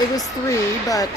It was 3, but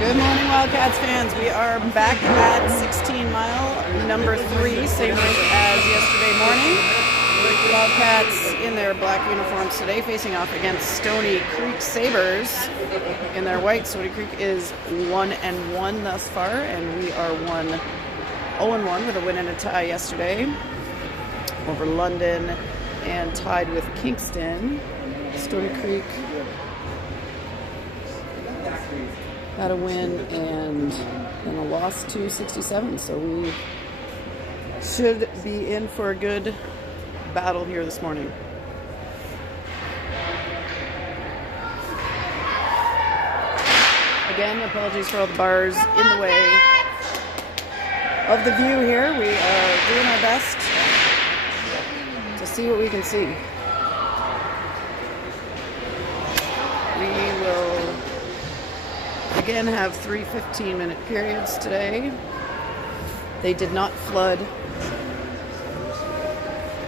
good morning, Wildcats fans. We are back at 16 Mile, number 3, same rink as yesterday morning. Wildcats in their black uniforms today, facing off against Stoney Creek Sabres in their white. Stoney Creek is 1-1 thus far, and we are 0-1 with a win and a tie yesterday over London and tied with Kingston. Stoney Creek had a win and a loss to 67, so we should be in for a good battle here this morning. Again, apologies for all the bars in the way of the view here. We are doing our best to see what we can see. We will again have 3 15-minute periods today. They did not flood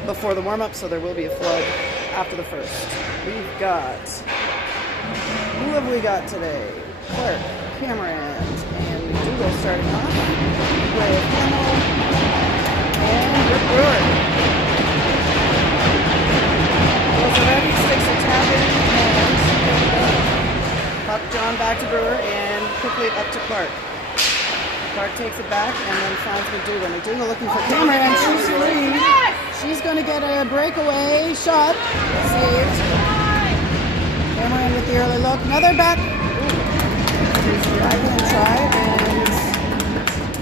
before the warm-up, so there will be a flood after the first. We've got, who have we got today? Clark, Cameron, and Dougal starting off with Hamill and Rick Brewer. Goes already, sticks a tap in, and Buck John back to Brewer, and quickly up to Clark. Clark takes it back and then finds McDougal. McDougal looking for Cameron. She's free. She's going to get a breakaway shot. Saved. Cameron with the early look. Another back. Back in try, and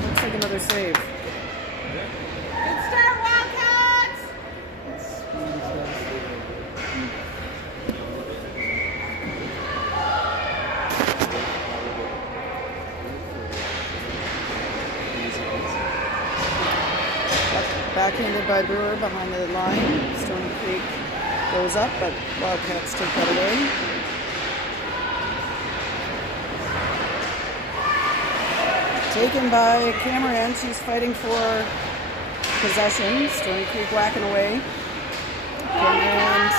looks like another save. Good start, Wildcats! Backhanded by Brewer behind the line. Stoney Creek goes up, but Wildcats take that away. Taken by Cameron. She's fighting for possession. Stoney Creek whacking away. Cameron's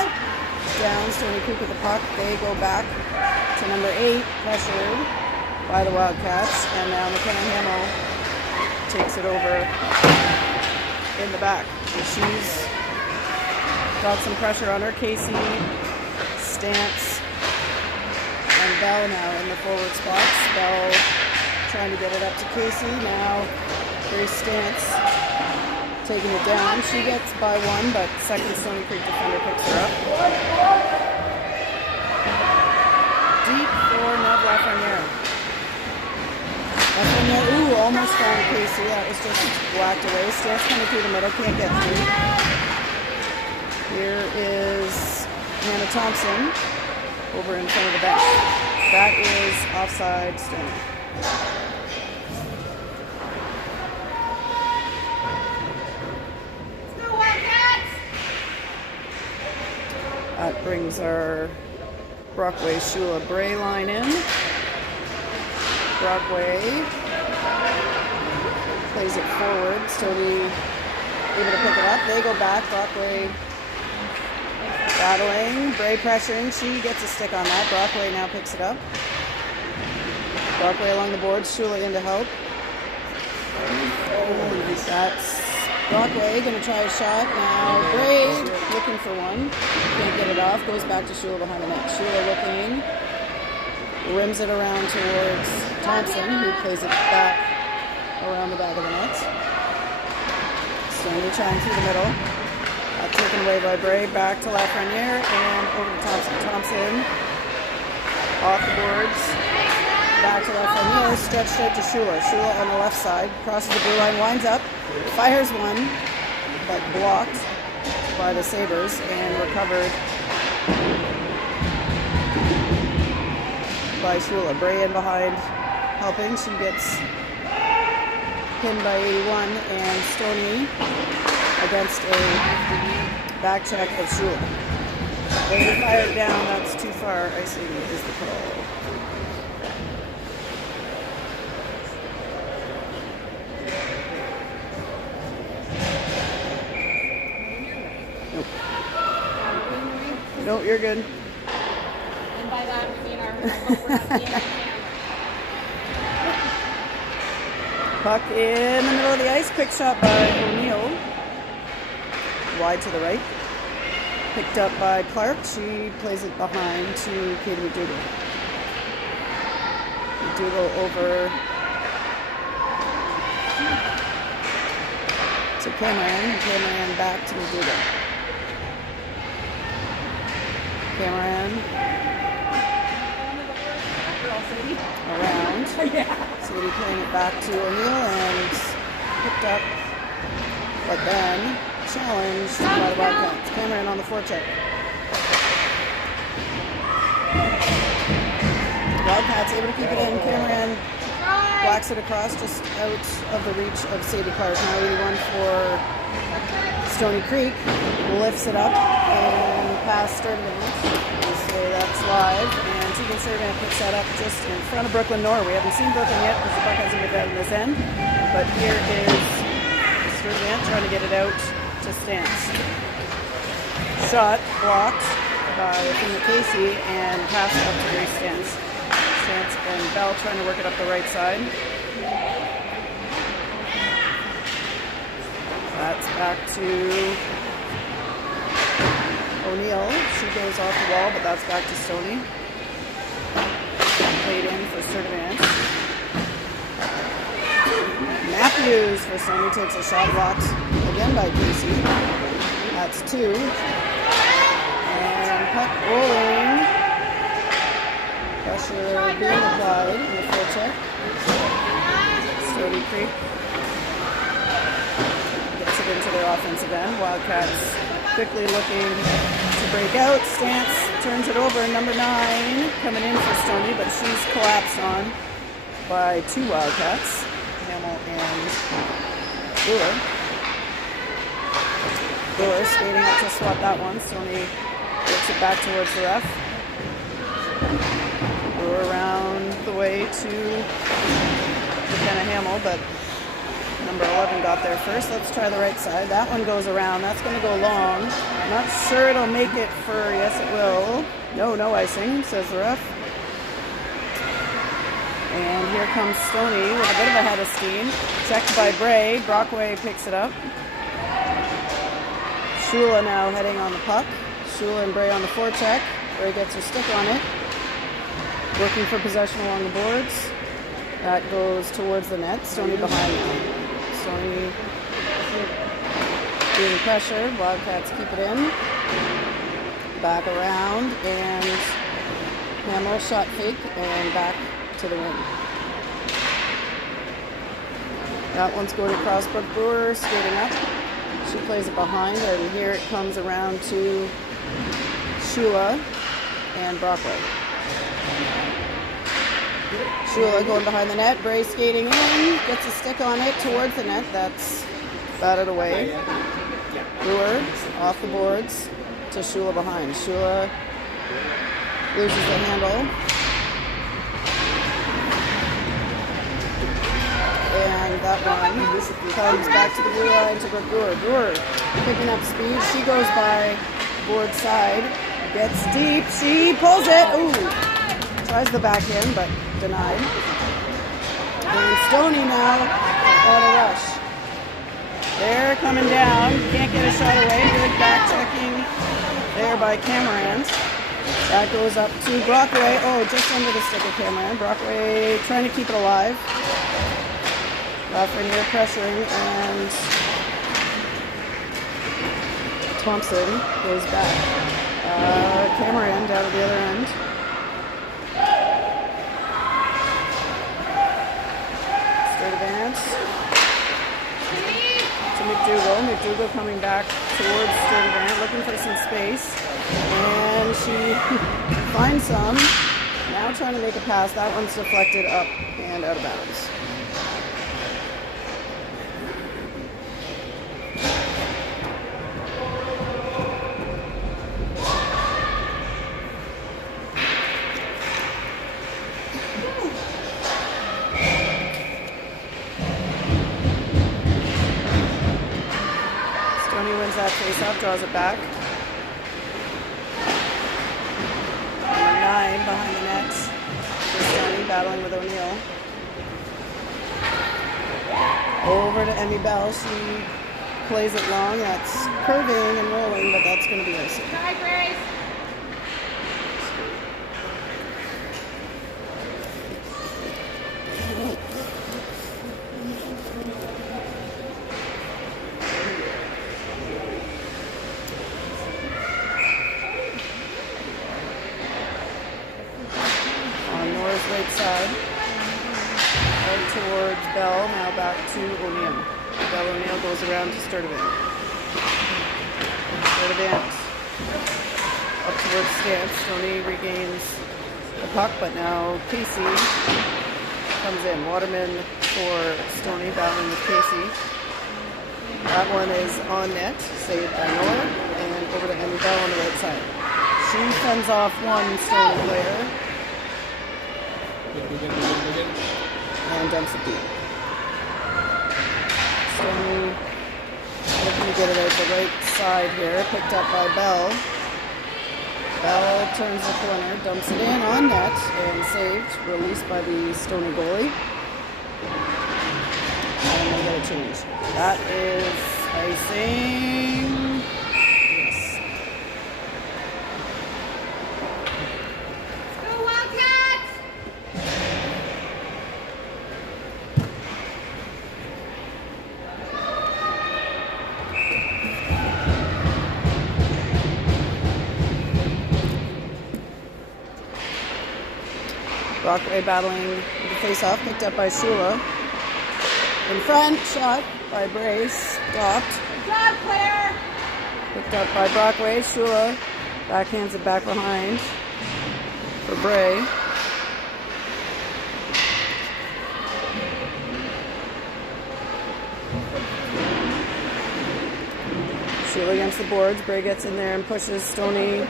down. Stoney Creek with the puck. They go back to number 8, pressured by the Wildcats. And now McKenna Hamill takes it over in the back. She's got some pressure on her. Casey, Stance, and Bell now in the forward spots. Bell trying to get it up to Casey. Now there's Stance taking it down. She gets by 1, but second Stoney Creek defender picks her up. Deep for Nev Lafreniere. Lafreniere, ooh, almost found Casey. That was just whacked away. Stance coming through the middle, can't get through. Here is Hannah Thompson over in front of the bench. That is offside Stoney. That brings our Brockway Shula Bray line in. Brockway plays it forward. Stoney able to pick it up. They go back. Brockway battling. Bray pressuring. She gets a stick on that. Brockway now picks it up. Brockway along the boards. Shula in to help. That's Brockway going to try a shot. Now Bray looking for one. Can't get it off. Goes back to Shula behind the net. Shula looking. Rims it around towards Thompson, who plays it back around the back of the net. Stoney trying through the middle. Taken away by Bray. Back to Lafreniere and over to Thompson. Thompson off the boards. Back to Lafreniere. Stretched out to Shula. Shula on the left side. Crosses the blue line. Winds up. Fires one. But blocked by the Sabres and recovered by Shula. Bray in behind helping. She gets pinned by 81 and Stoney against a back check of Shula. Bray fired down. That's too far. Icing is the call. Nope. No, you're good. And by that we mean we're not being on camera. Puck in the middle of the ice. Quick shot by O'Neill. Wide to the right. Picked up by Clark. She plays it behind to Katie McDougall. McDougall over to Cameron. Cameron back to McDougall. Cameron around. So we'll be playing it back to O'Neill and picked up, but then challenged by the Wildcats. Cameron on the forecheck. Wildcats able to keep it in. Cameron blacks it across just out of the reach of Sadie Clark. Now 81 for Stoney Creek. Lifts it up and past Sturtevant. We'll say that's live. And Tegan Sturtevant picks that up just in front of Brooklyn Nor. We haven't seen Brooklyn yet because the puck hasn't been down in this end. But here is Sturtevant trying to get it out to Stance. Shot blocked by Finley Casey and passed up to Grace Stance. Stance and Bell trying to work it up the right side. That's back to O'Neill. She goes off the wall, but that's back to Stoney. Played in for Sturtevant. Matthews for Stoney takes a shot blocked again by Casey. That's two. And puck rolling. Pressure being applied in the forecheck. Stoney Creek gets it into their offensive end. Wildcats quickly looking to break out. Stance turns it over. Number 9 coming in for Stoney, but she's collapsed on by two Wildcats, Hamill and Brewer. Brewer skating up to swap that one. Stoney works it back towards the ref. Brewer around the way to McKenna Hamill, but number 11 got there first. Let's try the right side. That one goes around. That's going to go long. Not sure it'll make it for, yes it will. No icing, says the ref. And here comes Stoney with a bit of a head of steam. Checked by Bray. Brockway picks it up. Shula now heading on the puck. Shula and Bray on the forecheck. Bray gets her stick on it. Working for possession along the boards. That goes towards the net. Stoney behind now. Stoney being pressured. Wildcats keep it in. Back around and Hamill shot fake and back to the win. That one's going across Brooke Brewer, skating up. She plays it behind, and here it comes around to Shula and Brockway. Shula going behind the net. Bray skating in, gets a stick on it towards the net. That's batted away. Brewer off the boards. to Shula behind. Shula loses the handle. And that one comes back to the blue line to Brewer. Brewer picking up speed. She goes by board side. Gets deep. She pulls it. Ooh. Tries the backhand, but denied. And Stoney now on a rush. They're coming down. Can't get a shot away. Good back checking there by Cameron. That goes up to Brockway. Oh, just under the stick of Cameron. Brockway trying to keep it alive. Lafreniere pressuring, and Thompson goes back. Cameron down at the other end. Straight advance to McDougall. McDougall coming back towards Stoney, looking for some space, and she finds some. Now trying to make a pass. That one's deflected up and out of bounds. Wins that face-off, draws it back. Number 9 behind the net. Stoney battling with O'Neill. Over to Emmy Bell. She plays it long. That's curving and rolling, but that's going to be icing. Hi, Grace. Right side, right towards Bell, now back to O'Neill. Bell O'Neill goes around to Sturdivant. Sturdivant up towards Stance. Stoney regains the puck, but now Casey comes in. Waterman for Stoney, battling with Casey. That one is on net, saved by Noah, and over to Emmy Bell on the right side. She fends off one Stoney player. And dumps it deep. Stoney looking to get it out the right side here. Picked up by Bell. Bell turns the corner, dumps it in on net, and saved. Released by the Stoney goalie. And they get a change. That is icing. Brockway battling the face-off, picked up by Shula. In front, shot by Brace, stopped. Good job, Claire. Picked up by Brockway. Shula backhands it back behind for Bray. Shula against the boards. Bray gets in there and pushes. Stoney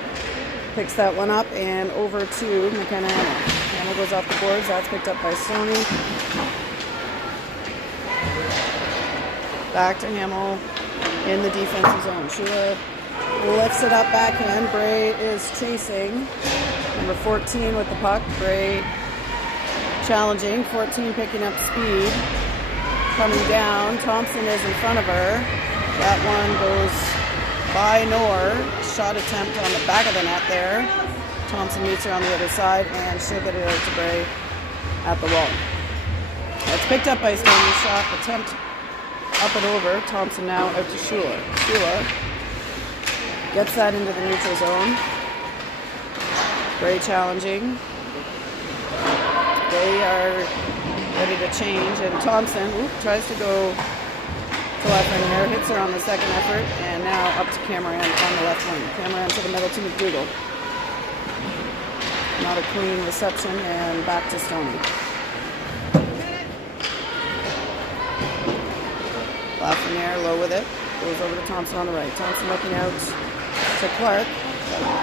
picks that one up and over to McKenna Hamill. Hamill goes off the boards. That's picked up by Stoney. Back to Hamill in the defensive zone. Shula lifts it up backhand. Bray is chasing. Number 14 with the puck. Bray challenging. 14 picking up speed. Coming down. Thompson is in front of her. That one goes by Noor. Shot attempt on the back of the net there. Thompson meets her on the other side, and she'll get it out to Bray at the wall. It's picked up by Stoney. Shot attempt up and over. Thompson now out to Shula. Shula gets that into the neutral zone. Bray challenging. They are ready to change, and Thompson tries to go to Lafreniere, hits her on the second effort, and now up to Cameron on the left wing. Cameron to the middle to McDougall. Not a clean reception, and back to Stoney. Lafreniere low with it. Goes over to Thompson on the right. Thompson looking out. to Clark.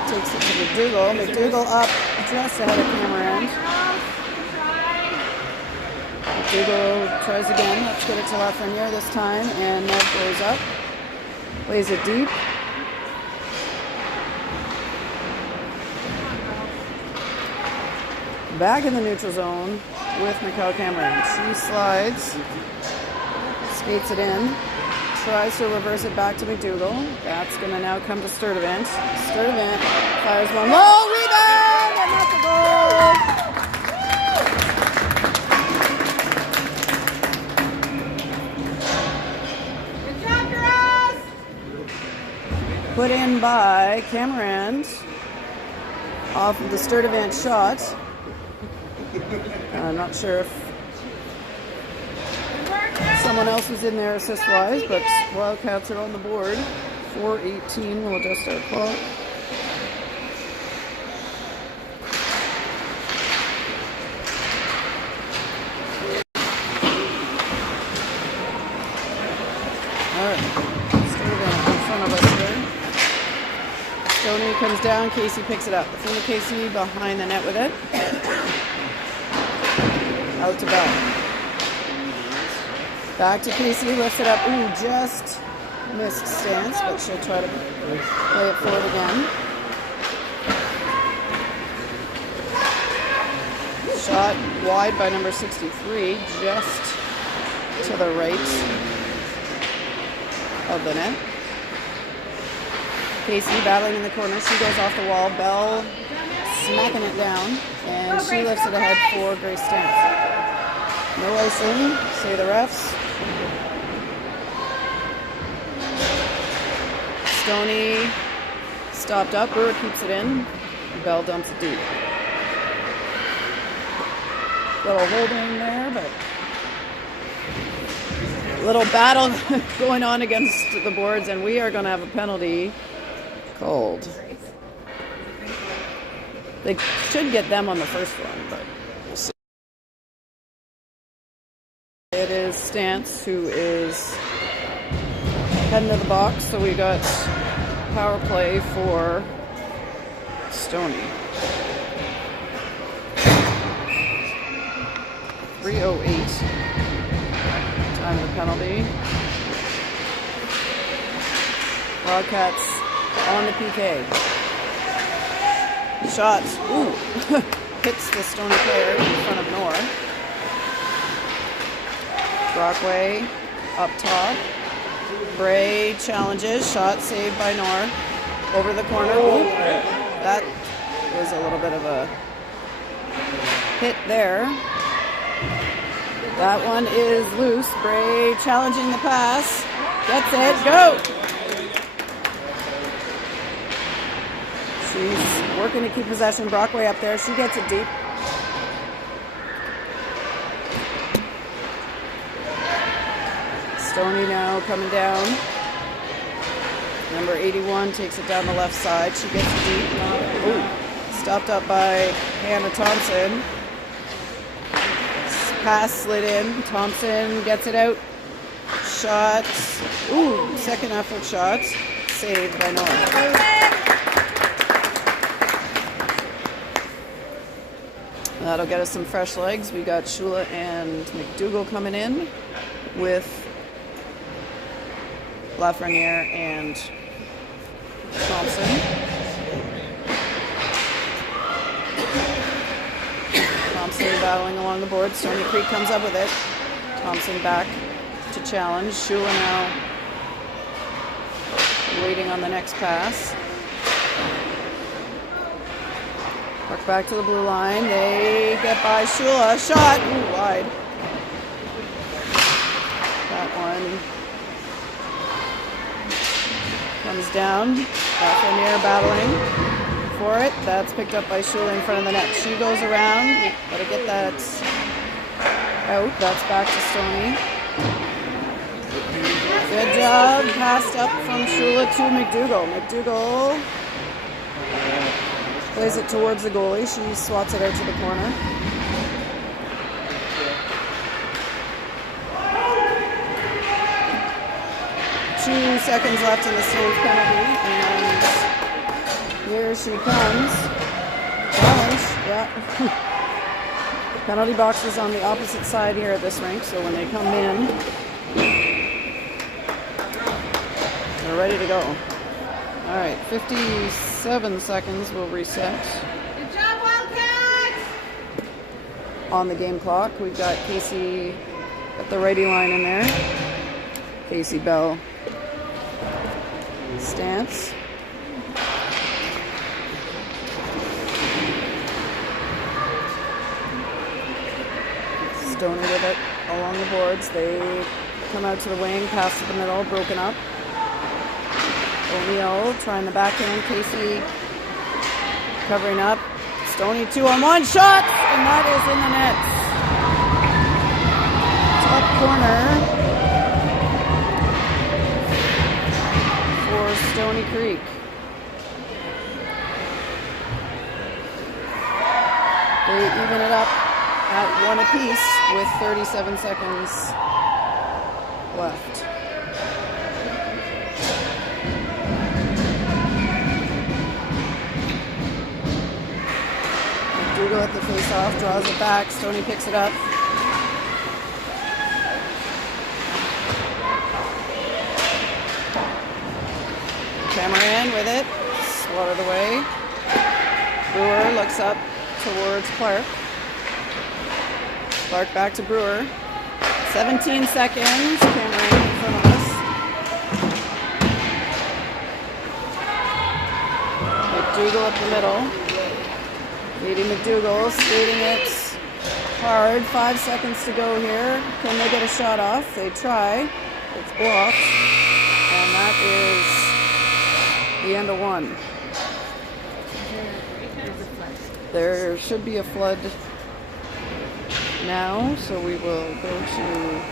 Takes it to McDougall. McDougall up just ahead of Cameron. McDougall tries again. Let's get it to Lafreniere this time. And Nev goes up. Plays it deep. Back in the neutral zone with Mikkel Cameron. She slides. Skates it in. Tries to reverse it back to McDougall. That's going to now come to Sturtevant. Sturtevant fires one low. Rebound! And that's a goal! Good job, girls! Put in by Cameron off of the Sturtevant shot. I'm not sure if someone else was in there assist-wise, but Wildcats are on the board. 4:18, we'll adjust our clock. All right, Sturtevant in front of us here. Stoney comes down, Casey picks it up. The front of Casey behind the net with it. Out to Bell. Back to Casey, lifts it up. Ooh, just missed stance, but she'll try to play it forward again. Shot wide by number 63, just to the right of the net. Casey battling in the corner. She goes off the wall. Bell smacking it down, and she lifts it ahead for Grace Stance. No icing, say the refs. Stoney stopped up. Brewer keeps it in. Bell dumps it deep. Little holding there, but little battle going on against the boards, and we are going to have a penalty called. They should get them on the first one, but we'll see. It is Stance who is heading to the box, so we got power play for Stoney. 3:08. Time of the penalty. Wildcats on the PK. Shot. Ooh. Hits the Stoney player in front of Nor. Brockway up top. Bray challenges. Shot saved by Nor. Over the corner. Ooh. That was a little bit of a hit there. That one is loose. Bray challenging the pass. Gets it. Go! She's working to keep possession. Brockway up there. She gets it deep. Stoney now coming down. Number 81 takes it down the left side. She gets it deep. Ooh. Stopped up by Hannah Thompson. Pass slid in. Thompson gets it out. Shot. Ooh, second effort shot. Saved by Nora. That'll get us some fresh legs. We got Shula and McDougall coming in with Lafreniere and Thompson. Thompson battling along the board. Stoney Creek comes up with it. Thompson back to challenge. Shula now waiting on the next pass. Work back to the blue line. They get by Shula. Shot! Ooh, wide. That one comes down. Lafreniere battling for it. That's picked up by Shula in front of the net. She goes around. We gotta get that out. That's back to Stoney. Good job. Passed up from Shula to McDougall. McDougall plays it towards the goalie. She swats it out to the corner. Two seconds left in the save penalty, and Here she comes. Challenge, yeah. Penalty box is on the opposite side here at this rink, so when they come in, they're ready to go. All right, 57 seconds will reset. Good job, Wildcats! On the game clock, we've got Casey at the righty line in there. Casey Bell. Stance. Stoney with it along the boards. They come out to the wing, pass to the middle, broken up. O'Neill trying the backhand. Casey covering up. Stoney 2-on-1 shot, and that is in the net. Top corner for Stoney Creek. They even it up at 1 apiece with 37 seconds left. McDougall at the face-off, draws it back. Stoney picks it up. Cameron with it, swatted away. Brewer looks up towards Clark. Clark back to Brewer. 17 seconds. Cameron in front of us. McDougall up the middle. Leading McDougall, skating it hard. 5 seconds to go here. Can they get a shot off? They try. It's blocked. And that is the end of one. There should be a flood now, so we will go to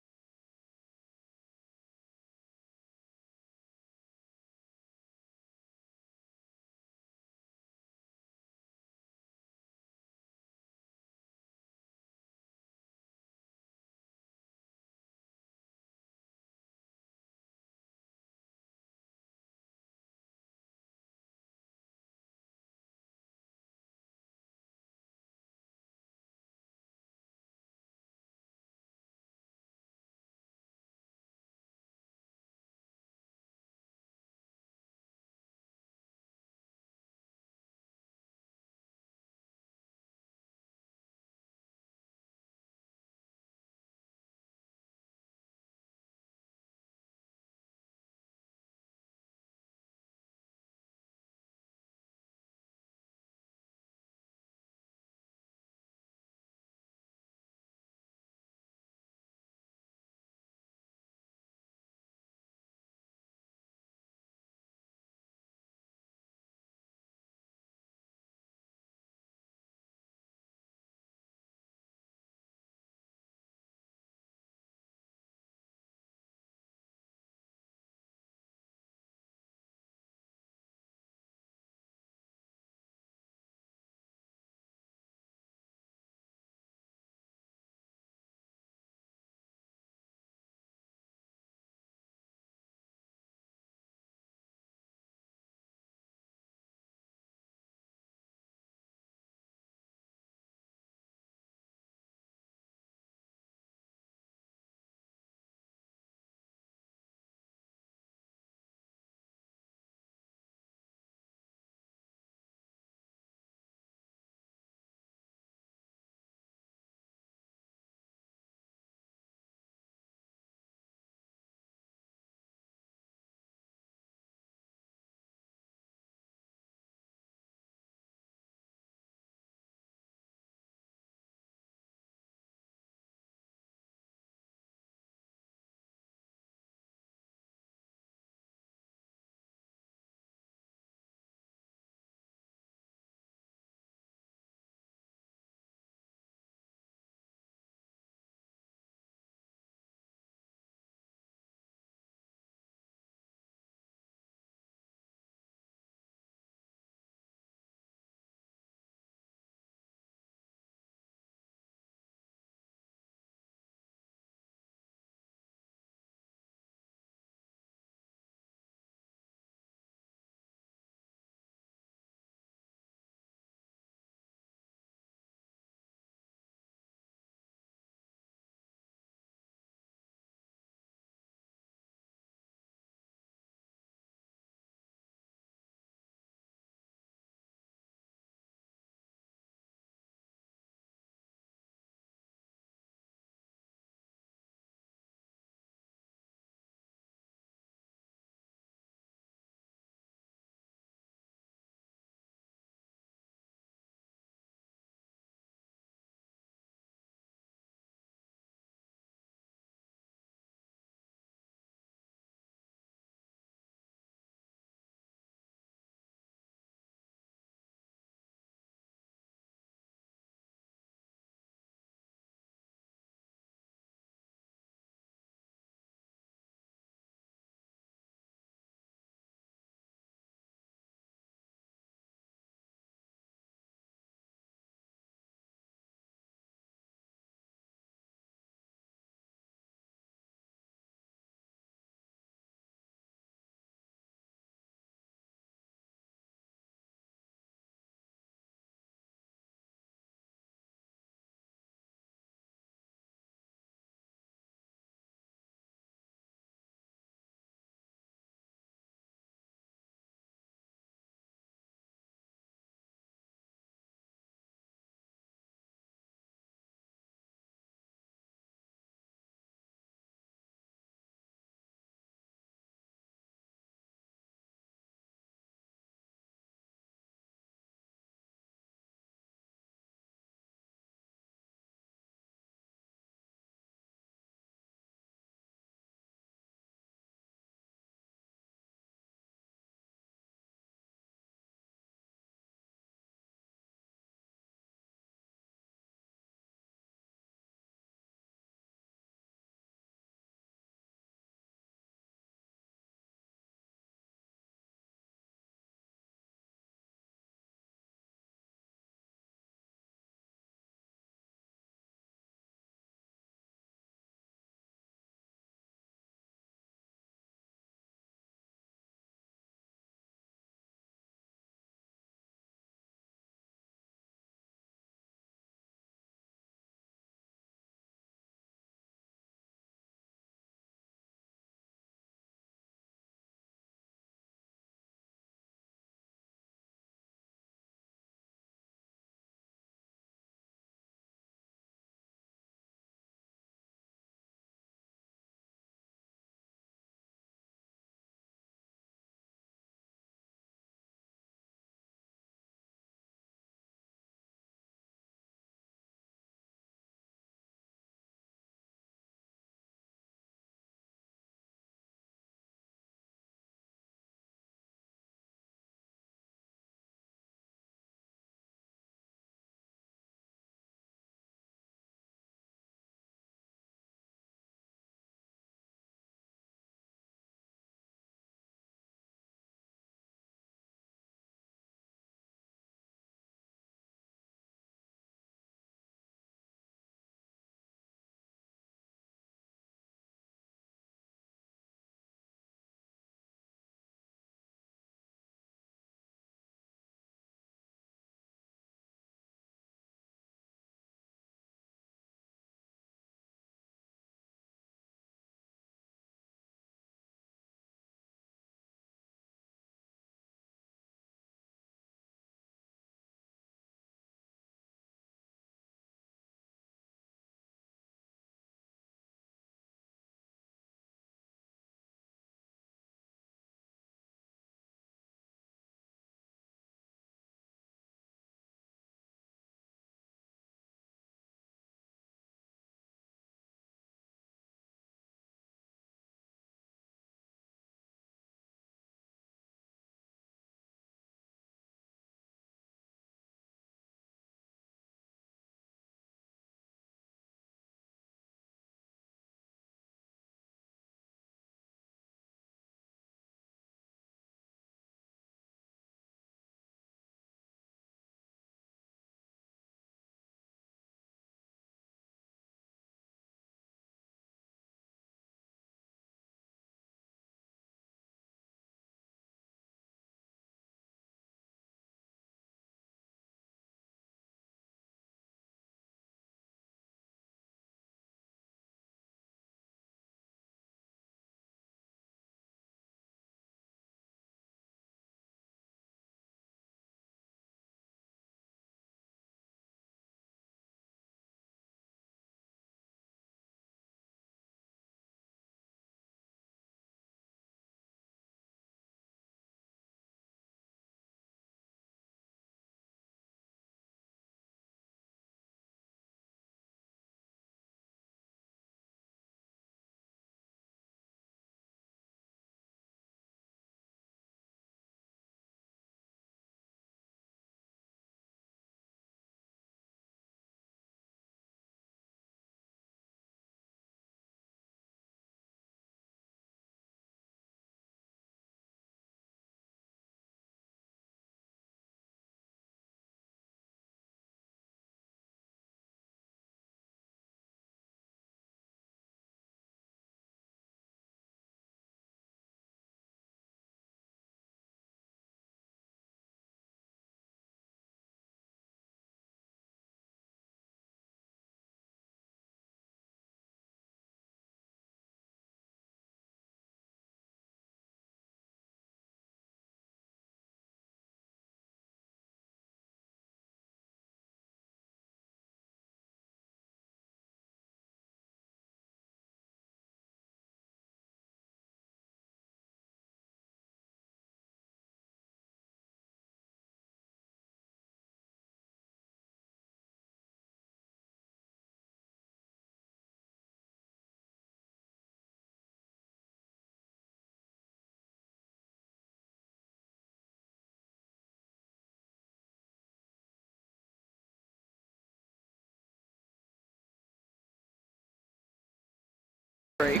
break.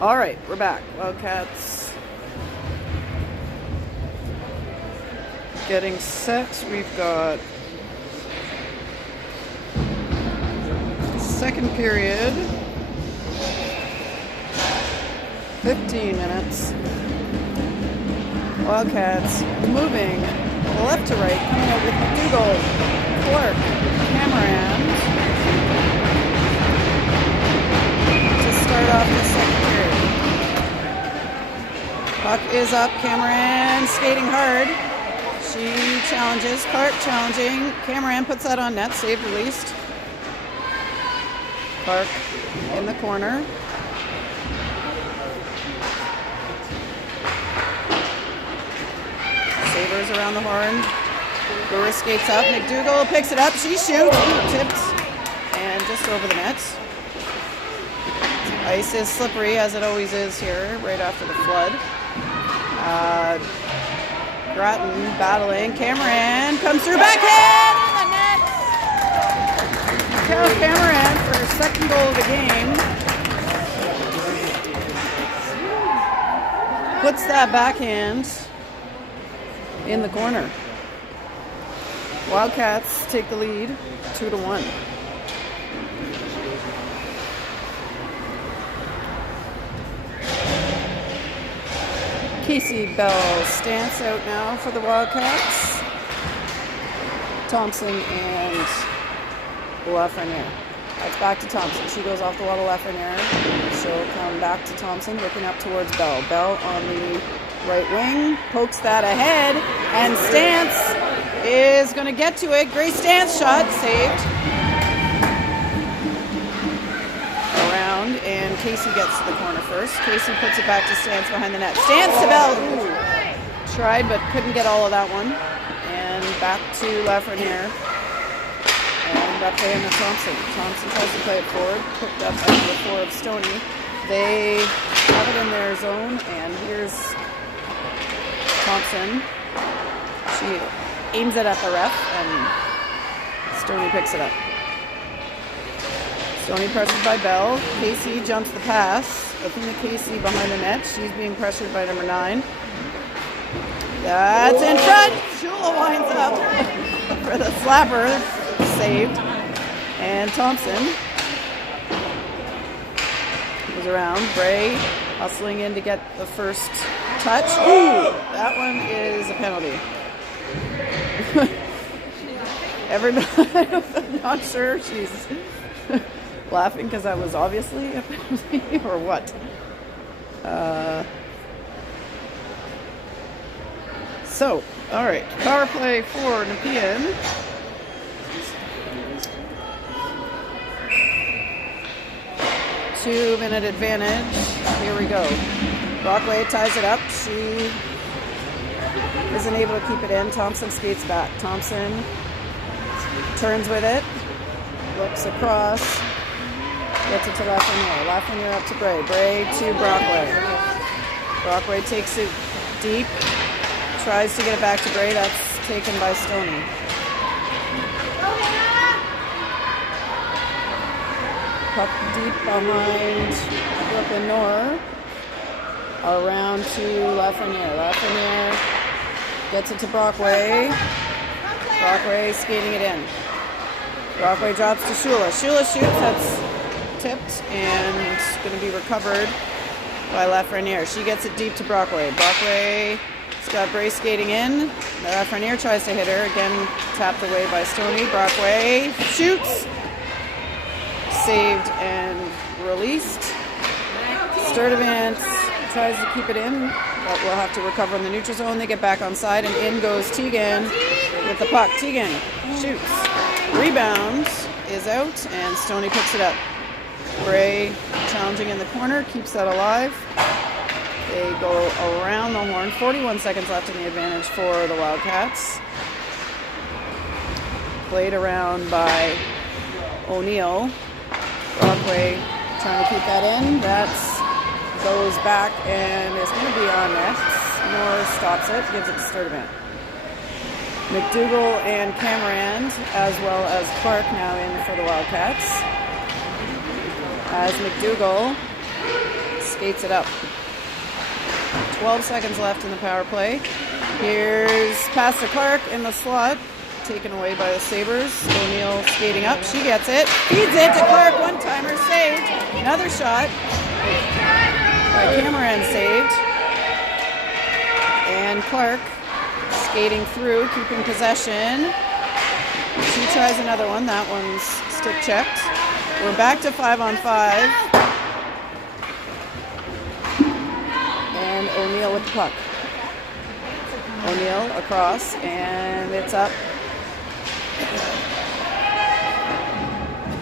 All right, we're back. Wildcats getting set. We've got second period, 15 minutes. Wildcats moving left to right, coming out with McDougall, Clark, Cameron to start off the second period. Puck is up, Cameron skating hard. She challenges, Clark challenging, Cameron puts that on net, saved, released. Clark in the corner. Sabers around the horn. Brewer skates up. McDougall picks it up. She shoots. Tipped. And just over the net. Ice is slippery, as it always is here, right after the flood. Grattan battling. Cameron comes through. Backhand in the net. Carol Cameron for her second goal of the game. Puts that backhand in the corner. Wildcats take the lead 2-1. Casey Bell stands out now for the Wildcats. Thompson and Lafreniere. That's back to Thompson. She goes off the wall to Lafreniere. She'll come back to Thompson, looking up towards Bell. Bell on the right wing, pokes that ahead, and Stance is going to get to it. Great Stance shot, saved. Around, and Casey gets to the corner first. Casey puts it back to Stance behind the net. Stance to Bell. Ooh. Tried, but couldn't get all of that one. And back to Lafreniere. And up there into Thompson. Thompson tries to play it forward, picked up under the floor of Stoney. They have it in their zone, and here's Thompson. She aims it at the ref, and Stoney picks it up. Stoney pressured by Bell. Casey jumps the pass. Athena Casey behind the net. She's being pressured by number 9. That's in front. Shula winds up for the slapper. Saved. And Thompson goes around. Bray hustling in to get the first touch. Ooh, that one is a penalty. Everybody, I'm not sure she's laughing because that was obviously a penalty or what. So, all right, power play for Nepean. Two-minute advantage. Here we go. Brockway ties it up. She isn't able to keep it in. Thompson skates back. Thompson turns with it. Looks across. Gets it to Lafreniere. Lafreniere up to Bray. Bray to Brockway. Brockway takes it deep. Tries to get it back to Bray. That's taken by Stoney. Puck deep behind Brooklyn Noor. Around to Lafreniere. Lafreniere gets it to Brockway. Brockway skating it in. Brockway drops to Shula. Shula shoots. That's tipped and going to be recovered by Lafreniere. She gets it deep to Brockway. Brockway's got Bray skating in. Lafreniere tries to hit her. Again, tapped away by Stoney. Brockway shoots. Saved and released. Sturdivant tries to keep it in, but we'll have to recover in the neutral zone. They get back on side, and in goes Teagan with the puck. Teagan shoots. Rebound is out, and Stoney picks it up. Bray challenging in the corner, keeps that alive. They go around the horn. 41 seconds left in the advantage for the Wildcats. Played around by O'Neill. Brockway trying to keep that in. That goes back and is going to be on net. Noor stops it, gives it to Sturdivant. McDougall and Cameron, as well as Clark, now in for the Wildcats. as McDougall skates it up. 12 seconds left in the power play. Here's pass to Clark in the slot, taken away by the Sabres. O'Neill skating up, she gets it, feeds it to Clark, one-timer saved. Another shot by Cameron saved. And Clark skating through, keeping possession. She tries another one, that one's stick checked. We're back to 5-on-5. And O'Neill with the puck. O'Neill across, and it's up.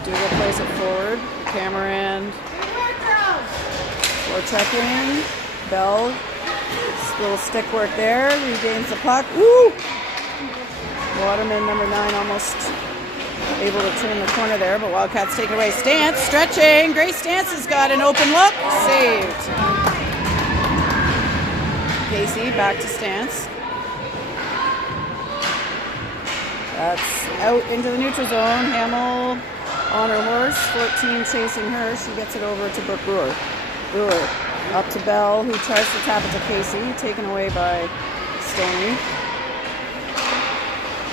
Dougal plays it forward. Cameron for checking. Bell, little stick work there, regains the puck. Woo! Waterman, number 9, almost able to turn the corner there, but Wildcats take it away. Stance, stretching. Grace Stance has got an open look. Saved. Casey back to Stance. That's out into the neutral zone. Hamill on her horse. 14 chasing her. She gets it over to Brooke Brewer. Brewer up to Bell, who tries to tap it to Casey. Taken away by Stoney.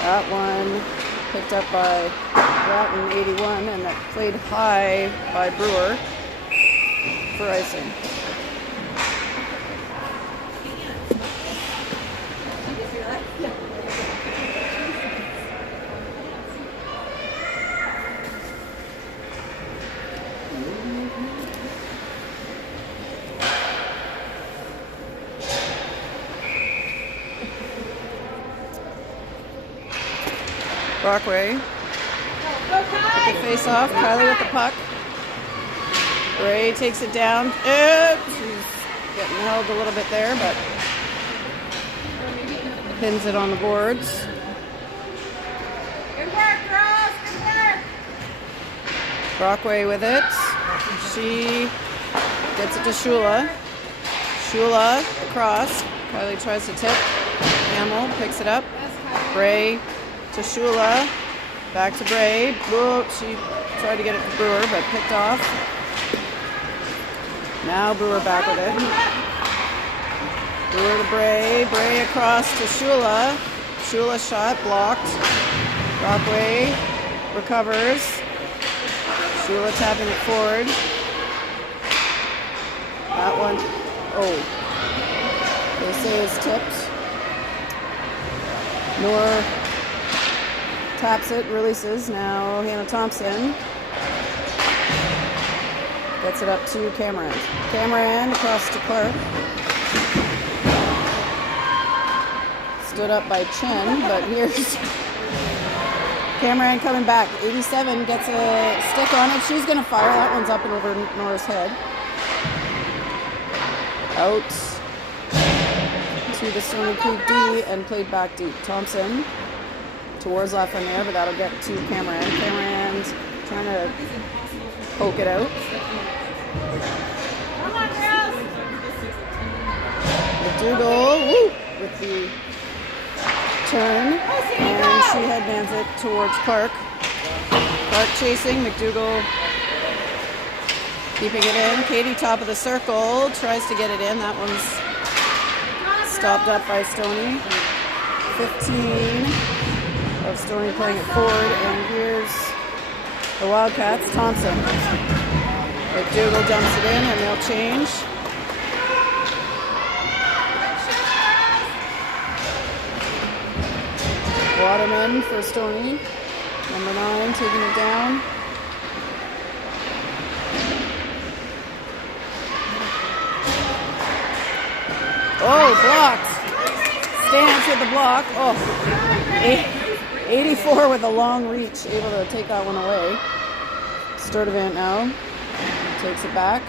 That one picked up by Bratton, 81, and that played high by Brewer for icing. Brockway with the face off. Kylie with the puck. Ray takes it down. She's getting held a little bit there, but pins it on the boards. Good work, girls. Good work. Brockway with it. She gets it to Shula. Shula across. Kylie tries to tip. Hamill picks it up. Bray to Shula, back to Bray. Whoa, she tried to get it to Brewer, but picked off. Now Brewer back with it. Brewer to Bray. Bray across to Shula. Shula shot blocked. Brockway recovers. Shula tapping it forward. That one, they say is tipped. Nor taps it, releases. Now Hannah Thompson gets it up to Cameron. Cameron across to Clark. Stood up by Chen, but here's Cameron coming back. 87 gets a stick on it. She's going to fire. That one's up and over Nora's head. Out to the Stoney Creek D and played back deep. Thompson towards Lafreniere, but that'll get to Cameron. Cameron's trying to poke it out. Come on, girls. McDougall with the turn, and she headbands it towards Clark. Clark chasing, McDougall keeping it in. Katie top of the circle, tries to get it in. That one's stopped up by Stoney. 15 of Stoney playing it forward, and here's the Wildcats. Thompson. McDougall dumps it in, and they'll change. Waterman for Stoney. Number 9 taking it down. Oh, blocked. Stance with the block. 84 with a long reach, able to take that one away. Sturdivant now takes it back.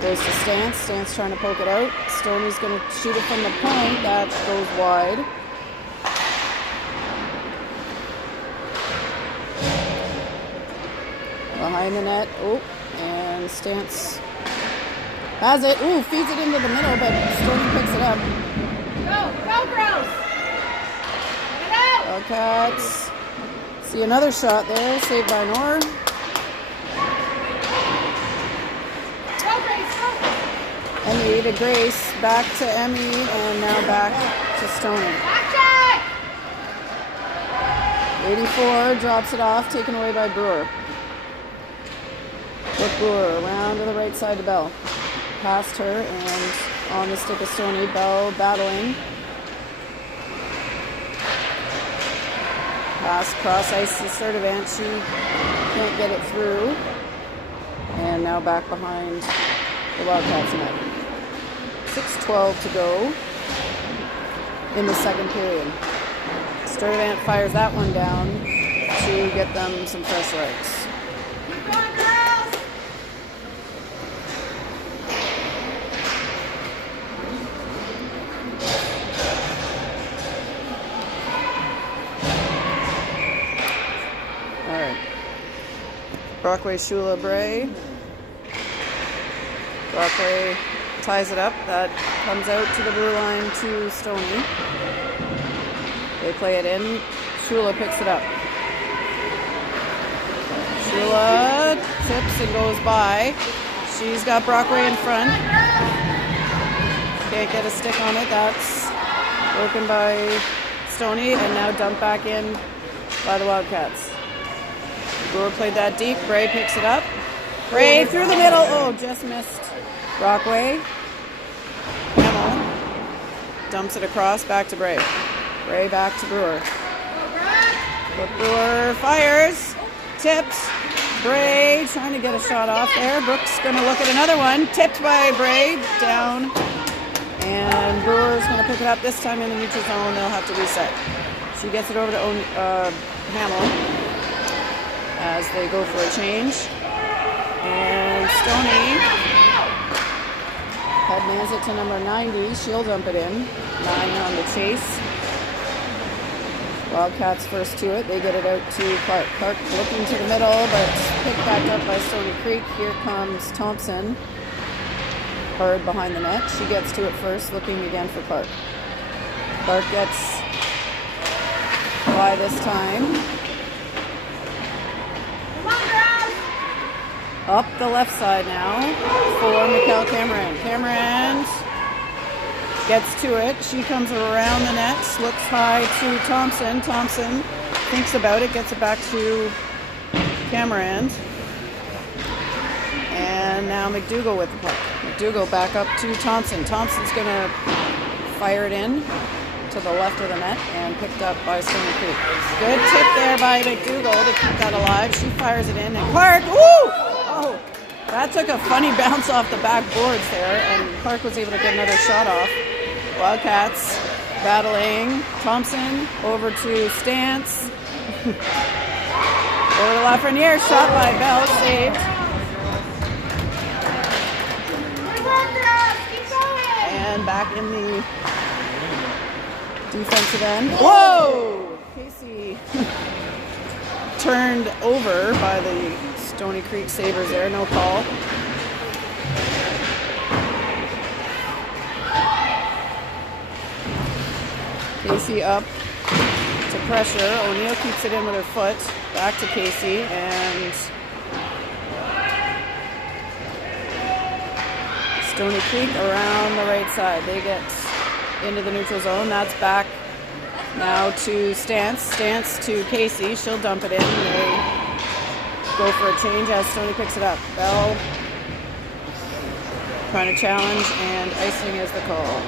Goes to Stance. Stance trying to poke it out. Stoney's going to shoot it from the point. That goes wide. Behind the net. And Stance has it. Feeds it into the middle, but Stoney picks it up. Go, girls. Get it out. Wildcats see another shot there, saved by Nor. Emmy to Grace, back to Emmy, and now back to Stoney. 84 drops it off, taken away by Brewer. Brooke Brewer around to the right side to Bell. Past her and on the stick of Stoney. Bell battling. Pass cross ice to Sturdivant. She can't get it through. And now back behind the Wildcats net. 6:12 to go in the second period. Sturdivant fires that one down to get them some fresh legs. Keep going, girls! All right. Brockway, Shula, Bray. Brockway ties it up. That comes out to the blue line to Stoney. They play it in. Shula picks it up. Shula tips and goes by. She's got Brockway in front. Can't get a stick on it. That's broken by Stoney and now dumped back in by the Wildcats. Brewer played that deep. Bray picks it up. Bray through the middle. Oh, just missed Brockway. Hamel dumps it across. Back to Bray. Bray back to Brewer. But Brewer fires. Tips. Bray trying to get a shot off there. Brooks going to look at another one. Tipped by Bray. Down. And Brewer's going to pick it up this time in the neutral zone. They'll have to reset. She gets it over to Hamel as they go for a change. And Stoney headlands it to number 90. She'll dump it in. 9 on the chase. Wildcats first to it. They get it out to Clark. Clark looking to the middle, but picked back up by Stoney Creek. Here comes Thompson. Hard behind the net. She gets to it first, looking again for Clark. Clark gets by this time. Up the left side now for Mikkel Cameron. Cameron gets to it. She comes around the net, looks high to Thompson. Thompson thinks about it, gets it back to Cameron. And now McDougall with the puck. McDougall back up to Thompson. Thompson's going to fire it in to the left of the net and picked up by Stoney Creek. Good tip there by McDougall to keep that alive. She fires it in and Clark, woo! Oh, that took a funny bounce off the back boards there, and Clark was able to get another shot off. Wildcats battling. Thompson over to Stance. Over to Lafreniere, shot by Bell, saved. And back in the defensive end. Whoa! Casey turned over by the Stoney Creek Sabres there, no call. Casey up to pressure. O'Neill keeps it in with her foot. Back to Casey and Stoney Creek around the right side. They get into the neutral zone. That's back now to Stance. Stance to Casey. She'll dump it in. They go for a change as Stoney picks it up. Bell trying to challenge, and icing is the call.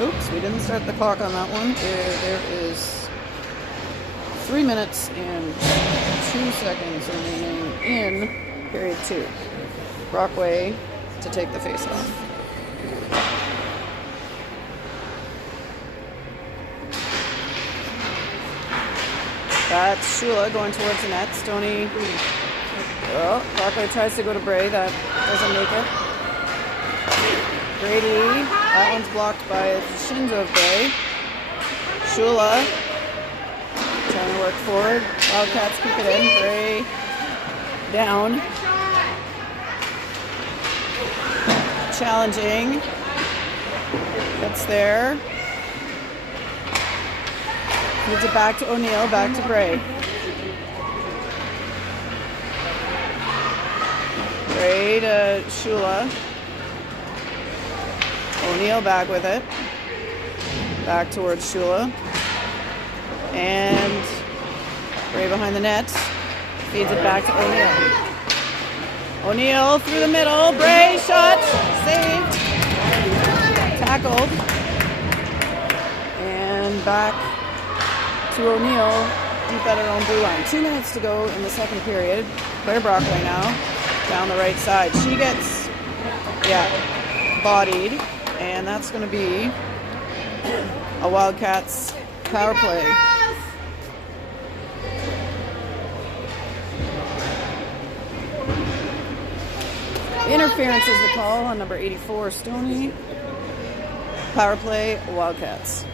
Oops, we didn't start the clock on that one. There is 3 minutes and 2 seconds remaining in period 2. Brockway to take the face-off. That's Shula going towards the net. Stoney. Oh, Brockway tries to go to Bray. That doesn't make it. Brady. That one's blocked by the shins of Bray. Shula trying to work forward. Wildcats keep it in. Bray down. Challenging. Gets there. Moves it back to O'Neill, back to Bray. Bray to Shula. O'Neill back with it. Back towards Shula. And Bray behind the net. Feeds it back to O'Neill. O'Neill through the middle. Bray shot. Saved. Tackled. And back to O'Neill. Deep at her own blue line. 2 minutes to go in the second period. Claire Brockway now. Down the right side. She gets, bodied. And that's going to be a Wildcats power play. Interference is the call on number 84, Stoney. Power play, Wildcats.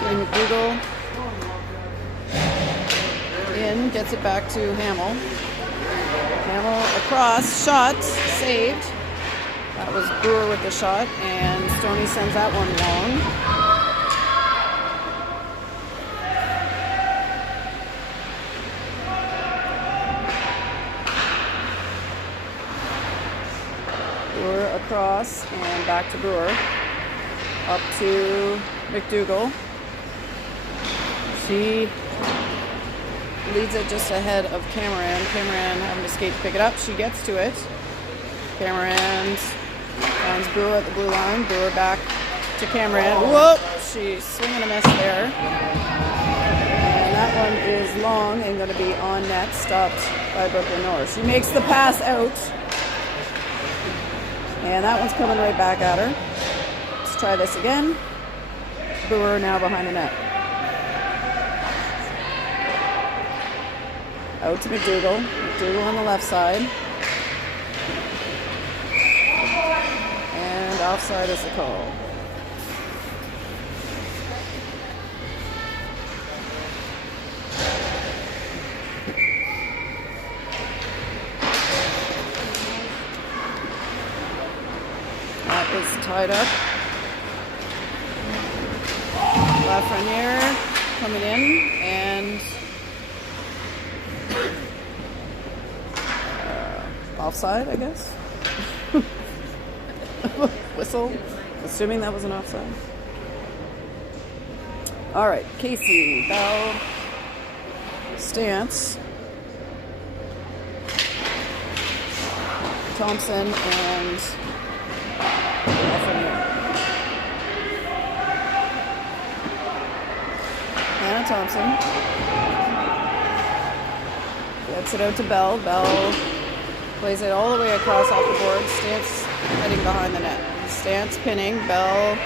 Katie McDougall in, gets it back to Hamill. Hamill across, shot, saved. That was Brewer with the shot, and Stoney sends that one long. Brewer across and back to Brewer. Up to McDougall. She leads it just ahead of Cameron. Cameron having to skate to pick it up. She gets to it. Cameron finds Brewer at the blue line. Brewer back to Cameron. Whoop! She's swinging a miss there. And that one is long and going to be on net, stopped by Brooklyn North. She makes the pass out. And that one's coming right back at her. Let's try this again. Brewer now behind the net. Out to McDougall. McDougall on the left side. And offside is the call. That is tied up. Lafreniere coming in and offside, I guess. Whistle, assuming that was an offside. All right, Casey, Bell, Stance, Thompson, and Hannah Thompson gets it out to Bell. Bell plays it all the way across off the board. Stance heading behind the net. Stance pinning. Bell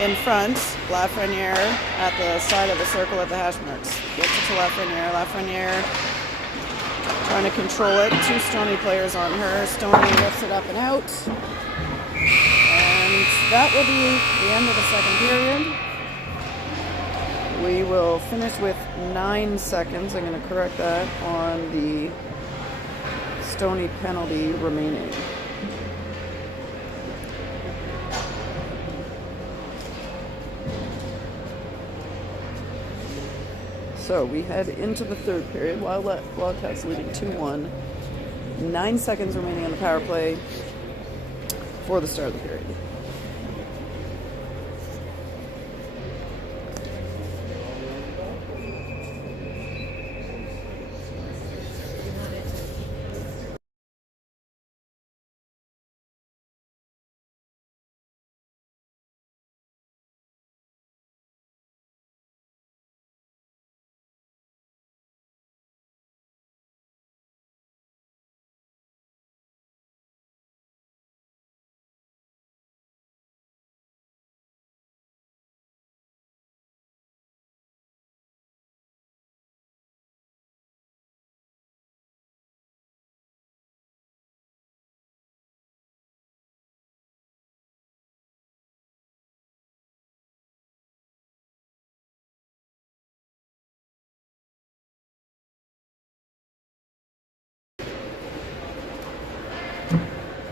in front. Lafreniere at the side of the circle at the hash marks. Gets it to Lafreniere. Lafreniere trying to control it. 2 Stoney players on her. Stoney lifts it up and out. And that will be the end of the second period. We will finish with 9 seconds. I'm going to correct that on the Stoney penalty remaining. So we head into the third period. Wildcats leading 2-1. 9 seconds remaining on the power play for the start of the period.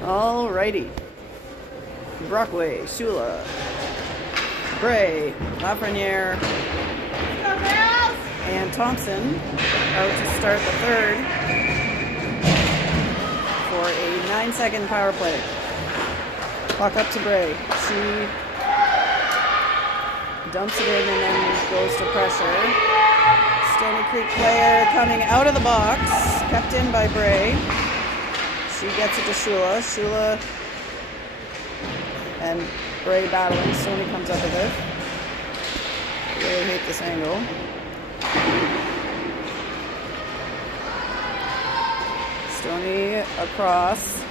Alrighty. Brockway, Shula, Bray, Lafreniere, and Thompson out to start the third for 9-second power play. Puck up to Bray. She dumps it in and then goes to pressure. Stoney Creek player coming out of the box, kept in by Bray. She gets it to Shula. Shula and Bray battling. Stoney comes up with it. Really hate this angle. Stoney across.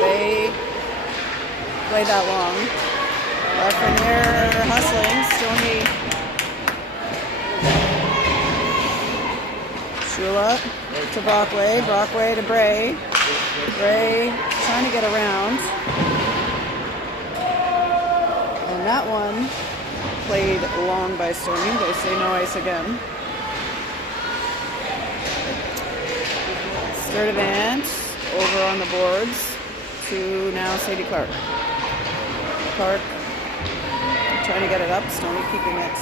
They play that long. Lafreniere hustling. Stoney. Shula to Brockway. Brockway to Bray. Bray trying to get around. And that one played long by Stoney. They say no ice again. Sturdivant over on the boards to now Sadie Clark. Clark trying to get it up. Stoney keeping it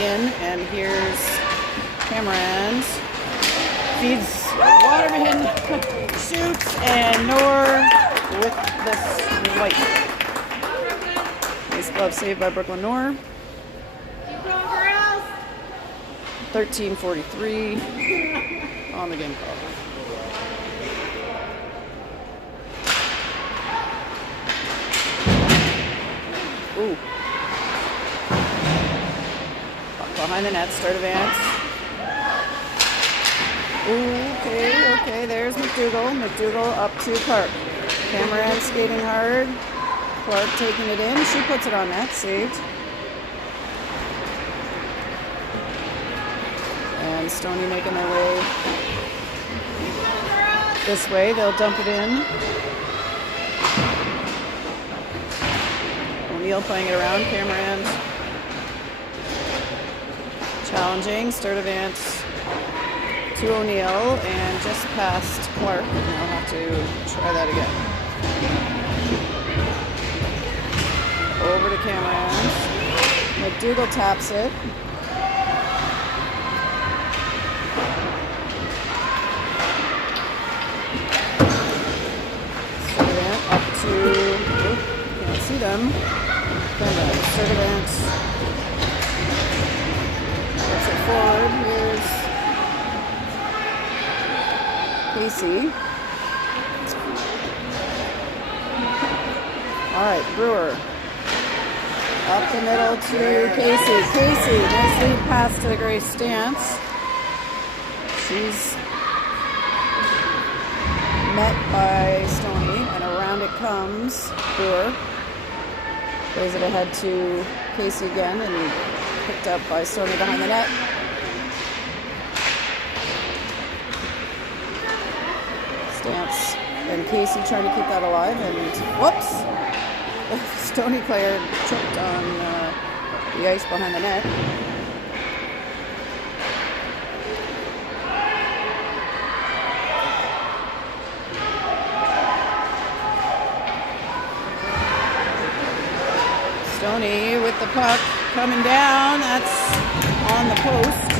in. And here's Cameron. Feeds Waterman. Shoots. And Noor with the swipe. Nice glove save by Brooklyn Noor. 13:43 on the game clock. Ooh. Behind the net, Sturdivant. Ooh, okay, there's McDougall. McDougall up to Clark. Cameron skating hard. Clark taking it in. She puts it on net, saved. And Stoney making their way this way. They'll dump it in. O'Neill playing it around. Cameron challenging. Sturdivant to O'Neill and just past Clark. And they'll have to try that again. Over to Cameron. McDougall taps it. Sturdivant up to, can't see them. Sturdivant gets it forward. Here's Casey. All right, Brewer. Up the middle to Casey. Casey, nice lead pass to the Grace Stance. She's met by Stoney, and around it comes Brewer. Plays it ahead to Casey again, and picked up by Stoney behind the net. Stance and Casey trying to keep that alive, and whoops! Stoney player tripped on the ice behind the net. Stoney with the puck coming down. That's on the post.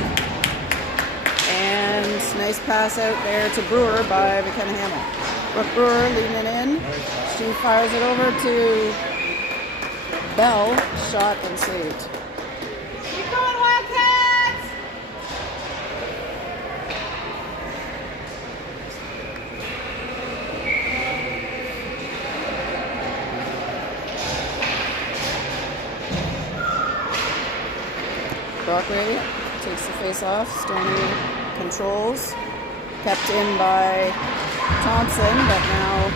And nice pass out there to Brewer by McKenna Hamill. Brooke Brewer leading it in. She fires it over to Bell. Shot and saved. Keep going, Wildcats! Brockway takes the face off. Stoney controls. Kept in by Thompson, but now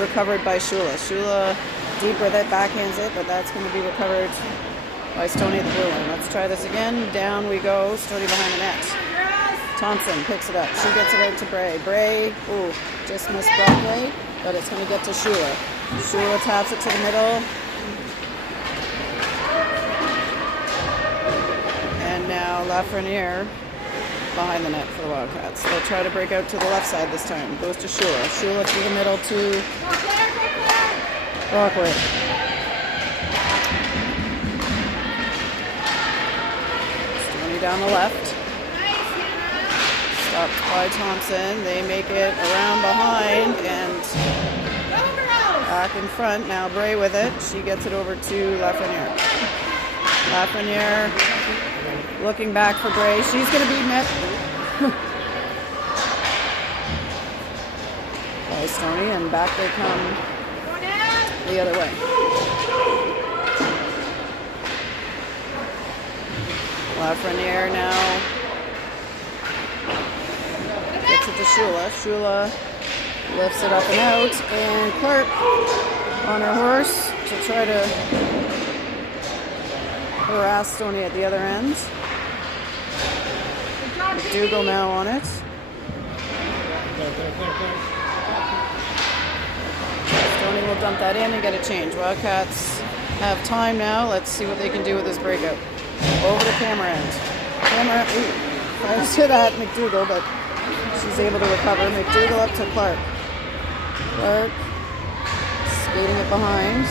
recovered by Shula. Shula deep with it, backhands it, but that's going to be recovered by Stoney the blue one. Let's try this again. Down we go. Stoney behind the net. Thompson picks it up. She gets it out to Bray. Bray, ooh, just missed Brockway, but it's going to get to Shula. Shula taps it to the middle. And now Lafreniere behind the net for the Wildcats. They'll try to break out to the left side this time. Goes to Shula. Shula through the middle to Brockway. Stoney down the left. Stopped by Thompson. They make it around behind and back in front. Now Bray with it. She gets it over to Lafreniere. Lafreniere looking back for Bray. She's going to beat Nip. By Stoney, and back they come the other way. Lafreniere now gets it to Shula. Shula lifts it up and out, and Clark on her horse to try to harass Stoney at the other end. McDougall now on it. Stoney will dump that in and get a change. Wildcats have time now. Let's see what they can do with this breakout. Over to Cameron. Cameron fires to that McDougall, but she's able to recover. McDougall up to Clark. Clark skating it behind.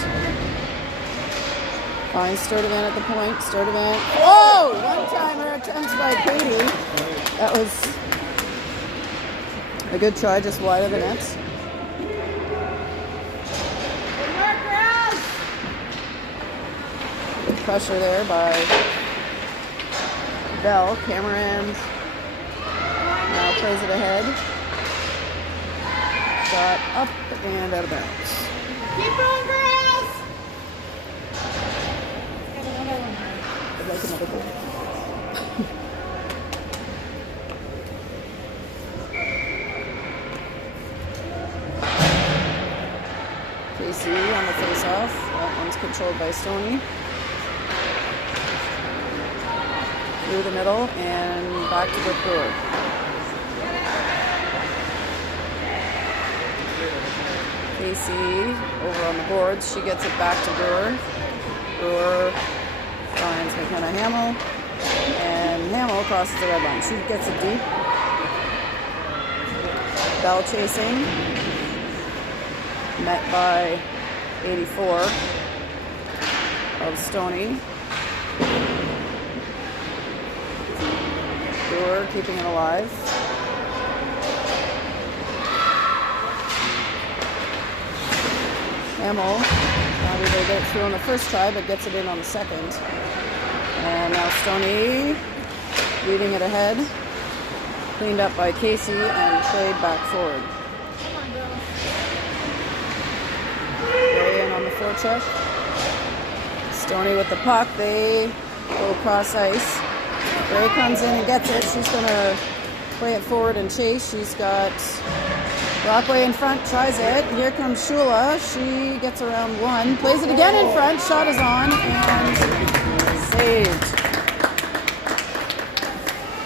Finds Sturdivant at the point. Sturdivant. Oh! One-timer attempts by Katie. That was a good try, just wide of the net. Good pressure there by Bell. Cameron now plays it ahead. Shot up and out of bounds. Keep going, girls! I'd like another goal. Casey on the face-off. That one's controlled by Stoney. Through the middle and back to the Brewer. Casey over on the boards. She gets it back to Brewer. Brewer finds McKenna Hamill, and Hamill crosses the red line. She gets it deep. Bell chasing. Met by 84 of Stoney. Brewer keeping it alive. Hamill, not able to get through on the first try, but gets it in on the second. And now Stoney leading it ahead. Cleaned up by Casey and played back forward. Way in on the forecheck. Stoney with the puck. They go cross ice. Ray comes in and gets it. She's going to play it forward and chase. She's got Brockway in front, tries it. Here comes Shula. She gets around one. Plays it again in front. Shot is on and saved.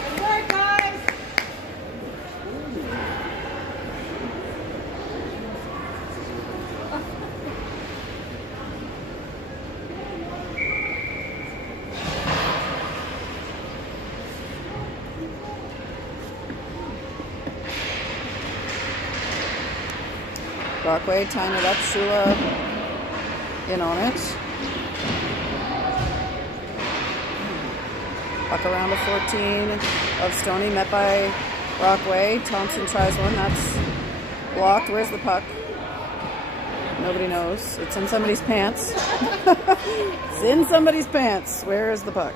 Good work, guys! Brockway tying it up. Shula in on it. Puck around to 14 of Stoney, met by Brockway. Thompson tries one. That's blocked. Where's the puck? Nobody knows. It's in somebody's pants. It's in somebody's pants. Where is the puck?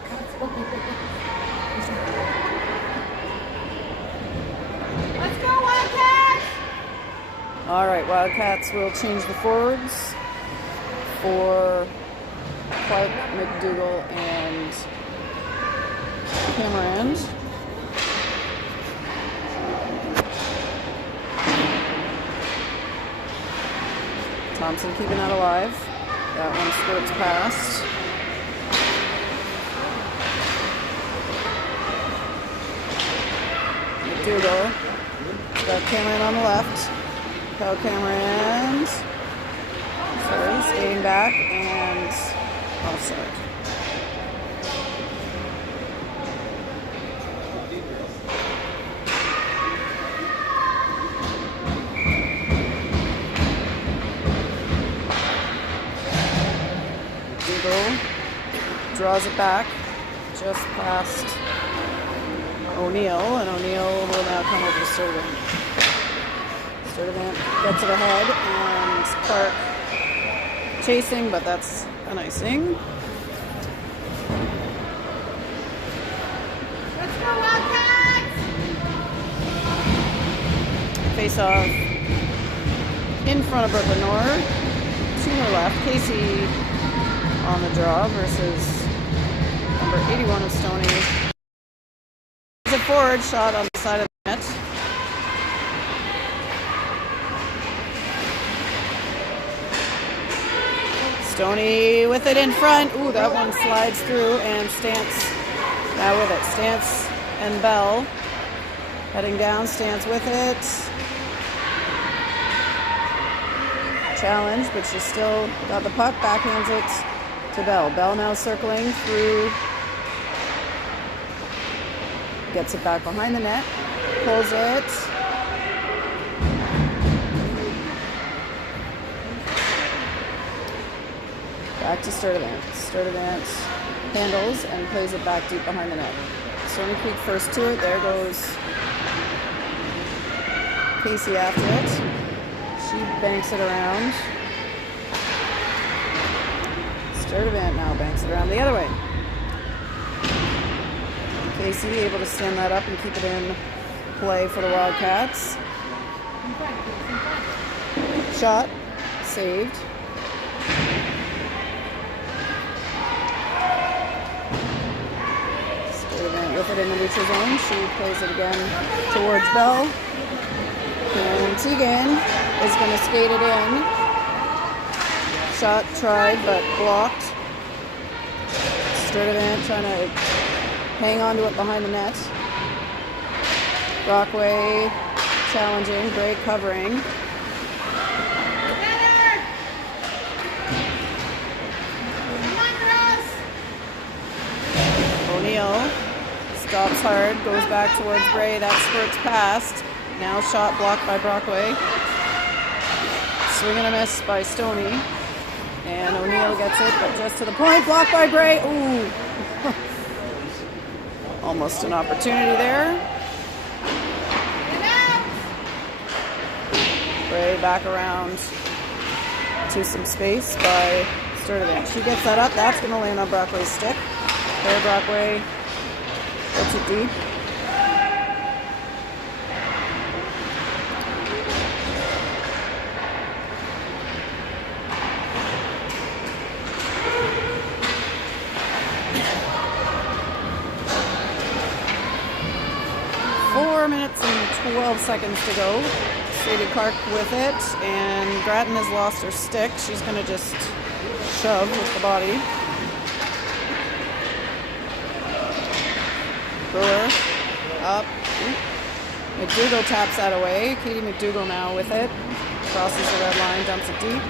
Let's go, Wildcats! All right, Wildcats will change the forwards for Clark, McDougall, and Cameron. Thompson keeping that alive. That one squirts past. McDougall. Got Cameron on the left. Kyle Cameron. Sorry, staying back and offside. Draws it back just past O'Neill, and O'Neill will now come over to Sturtevant. Sturtevant gets it ahead, and Clark chasing, but that's an icing. Let's go, Wildcats! Face off in front of Brooklyn Nord. To her left, Casey on the draw versus number 81 of Stoney. It's a forward shot on the side of the net. Stoney with it in front. Ooh, that one slides through, and Stance now with it. Stance and Bell heading down. Stance with it. Challenge, but she's still got the puck. Backhands it to Bell. Bell now circling through. Gets it back behind the net. Pulls it. Back to Sturtevant. Sturtevant handles and plays it back deep behind the net. Stoney Creek first to it. There goes Casey after it. She banks it around. Sturtevant now banks it around the other way. Casey able to stand that up and keep it in play for the Wildcats. Shot. Saved. With it in the neutral zone. She plays it again towards Bell. And Tegan is going to skate it in. Shot tried but blocked. Sturtevant trying to hang on to it behind the net. Brockway challenging. Great covering. O'Neill stops hard, goes back towards Bray. That spurts past. Now shot blocked by Brockway. Swing and a miss by Stoney. And O'Neill gets it, but just to the point. Blocked by Bray. Ooh. Almost an opportunity there. Bray back around to some space by Sturtevant. She gets that up. That's going to land on Brockway's stick. There, Brockway gets it deep. Four minutes and 12 seconds to go. Sadie Clark with it, and Grattan has lost her stick. She's going to just shove with the body. Brewer up. McDougall taps that away. Katie McDougall now with it. Crosses the red line, dumps it deep.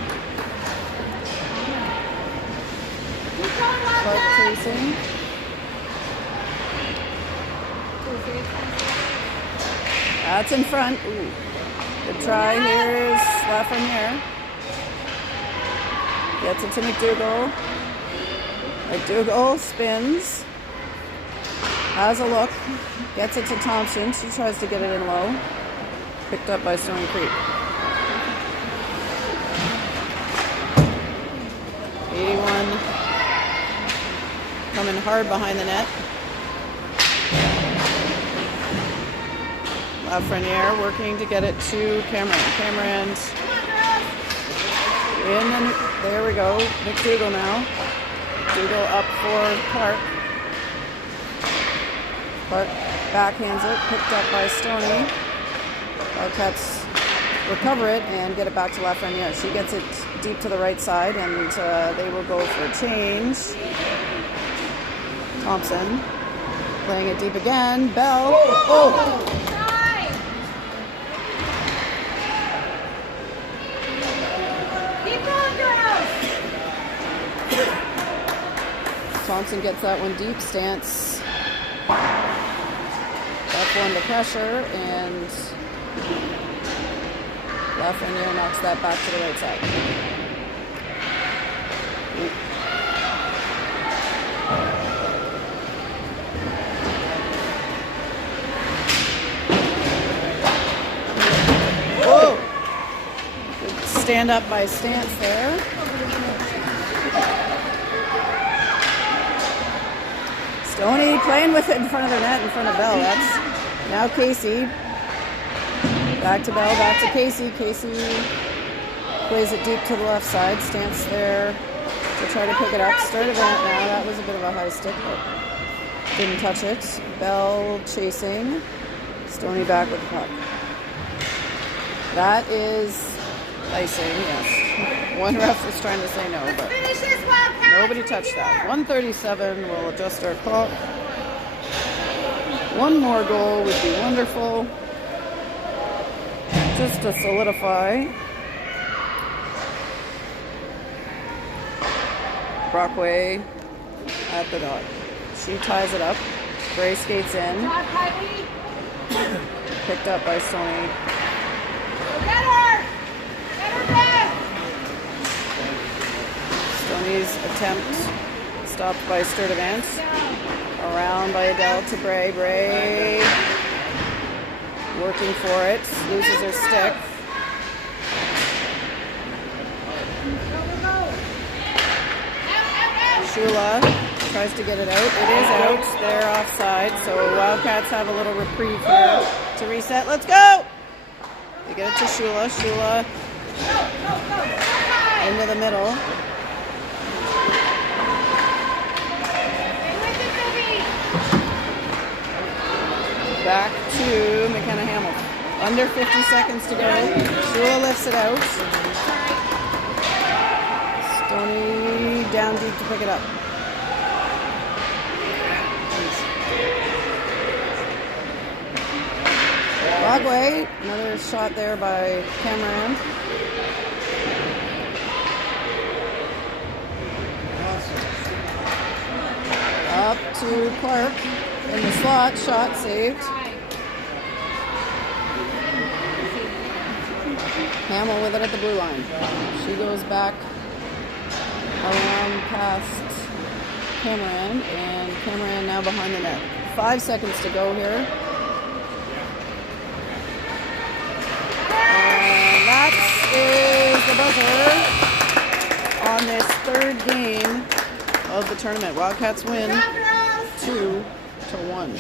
Clark chasing. That's in front. Ooh. Good try. Here's Lafreniere. Gets it to McDougall. McDougall spins. Has a look. Gets it to Thompson. She tries to get it in low. Picked up by Stoney Creek. 81 coming hard behind the net. Lafreniere working to get it to Cameron. Cameron's in, and there we go. McDougall now. McDougall up for Clark. Clark backhands it, picked up by Stoney. Wildcats recover it and get it back to Lafreniere. She gets it deep to the right side, and they will go for a change. Thompson playing it deep again. Bell. Oh! Thompson gets that one deep. Stance up under pressure, and Lafreniere knocks that back to the right side. stand up by stance there. Stoney playing with it in front of their net, in front of Bell. That's now Casey. Back to Bell, back to Casey. Casey plays it deep to the left side. Stance there to try to pick it up. Start event now. That was a bit of a high stick, but didn't touch it. Bell chasing. Stoney back with the puck. That is icing, yes. One ref was trying to say no, but nobody touched that. 1:37, we'll adjust our clock. One more goal would be wonderful. Just to solidify. Brockway at the dot. She ties it up. Gray skates in. Picked up by Stoney. Stoney's attempt stopped by Sturdivance. Around by Adele to Bray. Bray working for it. Loses her stick. Shula tries to get it out. It is out. They're offside. So Wildcats have a little reprieve here to reset. Let's go! They get it to Shula. Shula into the middle. Back to McKenna Hamill. Under 50 seconds to go. Shula lifts it out. Stoney down deep to pick it up. Brockway, another shot there by Cameron. Up to Clark in the slot, shot saved. Hamill with it at the blue line. She goes back around past Cameron, and Cameron now behind the net. 5 seconds to go here. And that is the buzzer on this third game of the tournament. Wildcats win 2-1.